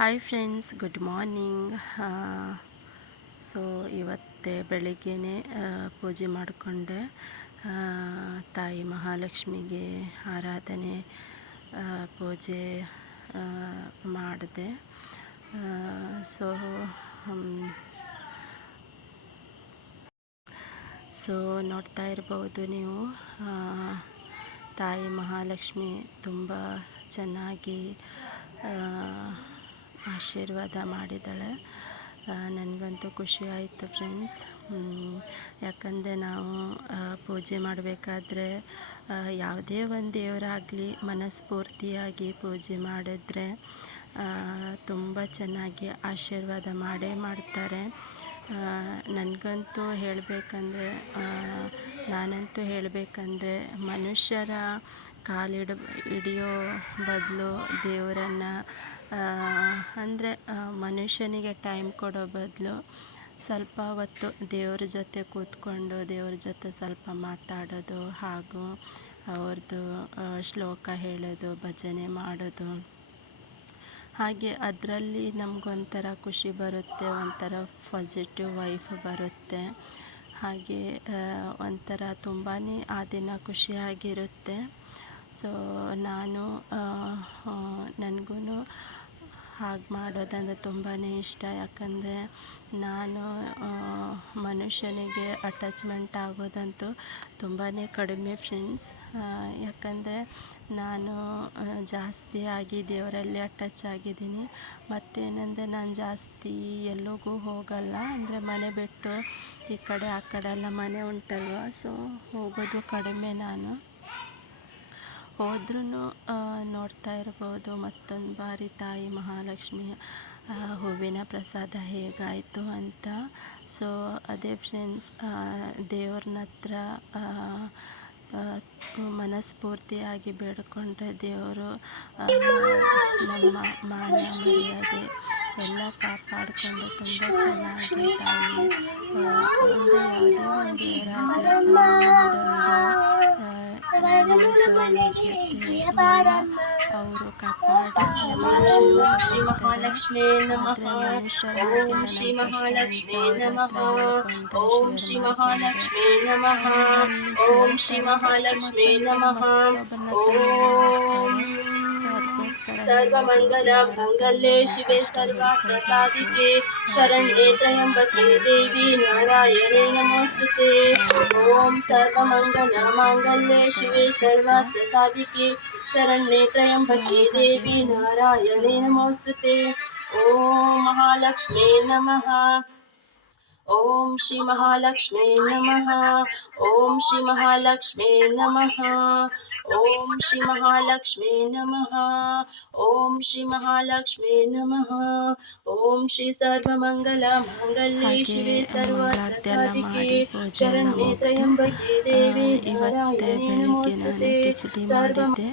Hi friends, good morning. So ಇವತ್ತೇ ಬೆಳಿಗ್ಗೆನೇ ಪೂಜೆ ಮಾಡಿಕೊಂಡೆ. ತಾಯಿ ಮಹಾಲಕ್ಷ್ಮಿಗೆ ಆರಾಧನೆ ಪೂಜೆ ಮಾಡಿದೆ. ಸೊ ನೋಡ್ತಾ ಇರ್ಬೋದು ನೀವು, ತಾಯಿ ಮಹಾಲಕ್ಷ್ಮಿ ತುಂಬ ಚೆನ್ನಾಗಿ ಆಶೀರ್ವಾದ ಮಾಡಿದ್ದಾಳೆ. ನನಗಂತೂ ಖುಷಿ ಆಯಿತು ಫ್ರೆಂಡ್ಸ್. ಯಾಕಂದರೆ ನಾವು ಪೂಜೆ ಮಾಡಬೇಕಾದ್ರೆ ಯಾವುದೇ ಒಂದು ದೇವರಾಗಲಿ ಮನಸ್ಫೂರ್ತಿಯಾಗಿ ಪೂಜೆ ಮಾಡಿದ್ರೆ ತುಂಬ ಚೆನ್ನಾಗಿ ಆಶೀರ್ವಾದ ಮಾಡೇ ಮಾಡ್ತಾರೆ. ನಾನಂತೂ ಹೇಳಬೇಕಂದ್ರೆ ಮನುಷ್ಯರ ಹಿಡಿಯೋ ಬದಲು ದೇವರನ್ನು ಅಂದರೆ ಮನುಷ್ಯನಿಗೆ ಟೈಮ್ ಕೊಡೋ ಬದಲು ಸ್ವಲ್ಪ ಹೊತ್ತು ದೇವ್ರ ಜೊತೆ ಕೂತ್ಕೊಂಡು ದೇವ್ರ ಜೊತೆ ಸ್ವಲ್ಪ ಮಾತಾಡೋದು, ಹಾಗೂ ಅವ್ರದ್ದು ಶ್ಲೋಕ ಹೇಳೋದು, ಭಜನೆ ಮಾಡೋದು, ಹಾಗೆ ಅದರಲ್ಲಿ ನಮಗೊಂಥರ ಖುಷಿ ಬರುತ್ತೆ, ಒಂಥರ ಪಾಸಿಟಿವ್ ವೈಫ್ ಬರುತ್ತೆ. ಹಾಗೆ ಒಂಥರ ತುಂಬಾ ಆ ದಿನ ಖುಷಿಯಾಗಿರುತ್ತೆ. ಸೊ ನನಗೂ ಹಾಗೆ ಮಾಡೋದಂದರೆ ತುಂಬಾ ಇಷ್ಟ. ಯಾಕಂದರೆ ನಾನು ಮನುಷ್ಯನಿಗೆ ಅಟ್ಯಾಚ್ಮೆಂಟ್ ಆಗೋದಂತೂ ತುಂಬಾ ಕಡಿಮೆ ಫ್ರೆಂಡ್ಸ್. ಯಾಕಂದರೆ ನಾನು ಜಾಸ್ತಿಯಾಗಿ ದೇವರಲ್ಲಿ ಅಟ್ಯಾಚ್ ಆಗಿದ್ದೀನಿ. ಮತ್ತೇನೆಂದರೆ ನಾನು ಜಾಸ್ತಿ ಎಲ್ಲಿಗೂ ಹೋಗಲ್ಲ, ಅಂದರೆ ಮನೆ ಬಿಟ್ಟು ಈ ಕಡೆ ಆ ಕಡೆ ಎಲ್ಲ ಮನೆ ಉಂಟಲ್ವ, ಸೊ ಹೋಗೋದು ಕಡಿಮೆ. ನಾನು ಹೋದ್ರೂ ನೋಡ್ತಾ ಇರ್ಬೋದು ಮತ್ತೊಂದು ಬಾರಿ ತಾಯಿ ಮಹಾಲಕ್ಷ್ಮಿ ಹೂವಿನ ಪ್ರಸಾದ ಹೇಗಾಯಿತು ಅಂತ. ಸೊ ಅದೇ ಫ್ರೆಂಡ್ಸ್, ದೇವ್ರನ್ನ ಹತ್ರ ಮನಸ್ಫೂರ್ತಿಯಾಗಿ ಬೇಡಿಕೊಂಡ್ರೆ ದೇವರು ನಮ್ಮ ಮಾನ ಮರ್ಯಾದೆ ಎಲ್ಲ ಕಾಪಾಡಿಕೊಂಡು ತುಂಬ ಚೆನ್ನಾಗಿ ತಾಯಿ ಯಾವುದೇ ಒಂದು ಅವರು ಕಾಪಾಡಿ ಶ್ರೀ ಮಹಾಲಕ್ಷ್ಮೀ ನಮಃ. ಓಂ ಶ್ರೀ ಮಹಾಲಕ್ಷ್ಮೀ ನಮಃ. ಓಂ ಶ್ರೀ ಮಹಾಲಕ್ಷ್ಮೀ ನಮಃ. ಓಂ ಶ್ರೀ ಮಹಾಲಕ್ಷ್ಮೀ ನಮಃ. ಓಂ ಸರ್ವಮಂಗಲ ಮಾಂಗಲ್ಯೆ ಶಿವೆ ಸರ್ವಾರ್ಥ ಸಾಧಿಕೆ ಶರಣ್ಯೆ ತ್ರ್ಯಂಬಕೆ ದೇವಿ ನಾರಾಯಣೇ ನಮೋಸ್ತುತೆ. ಓಂ ಸರ್ವಮಂಗಲ ಮಾಂಗಲ್ಯೆ ಶಿವೆ ಸರ್ವಾರ್ಥ ಸಾಧಿಕೆ ಶರಣ್ಯೆ ತ್ರ್ಯಂಬಕೆ ದೇವಿ ನಾರಾಯಣೇ ನಮೋಸ್ತುತೆ. ಓಂ ಮಹಾಲಕ್ಷ್ಮೀ ನಮಃ. ಓಂ ಶ್ರೀ ಮಹಾಲಕ್ಷ್ಮೀ ನಮಃ. ಓಂ ಶ್ರೀ ಮಹಾಲಕ್ಷ್ಮೀ ನಮಃ. ಓಂ ಶ್ರೀ ಮಹಾಲಕ್ಷ್ಮೀ ನಮಃ. ಓಂ ಶ್ರೀ ಮಹಾಲಕ್ಷ್ಮೀ ನಮಃ. ಓಂ ಶ್ರೀ ಸರ್ವಮಂಗಲ ಮಾಂಗಲ್ಯೆ ಶಿವೆ ಸರ್ವಾರ್ಥ ಸಾಧಿಕೆ ಶರಣ್ಯೆ ತ್ರ್ಯಂಬಕೆ ದೇವಿ ನಾರಾಯಣಿ ನಮೋಸ್ತುತೆ. ಕಿಚಡಿ ಮಾಡಿದ್ದೆ,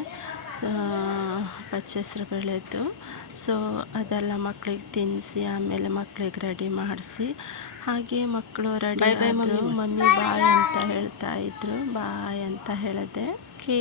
ಪಚ್ಚೆಸರು ಬೆಳೆದು. ಸೊ ಅದೆಲ್ಲ ಮಕ್ಕಳಿಗೆ ತಿನ್ನಿಸಿ ಆಮೇಲೆ ಮಕ್ಕಳಿಗೆ ರೆಡಿ ಮಾಡಿಸಿ, ಹಾಗೆ ಮಕ್ಕಳು ರೆಡಿ ಆದರು. ಮಮ್ಮಿ ಬಾಯ್ ಅಂತ ಹೇಳ್ತಾ ಇದ್ರು, ಬಾಯ್ ಅಂತ ಹೇಳಿದೆ. ಓಕೆ.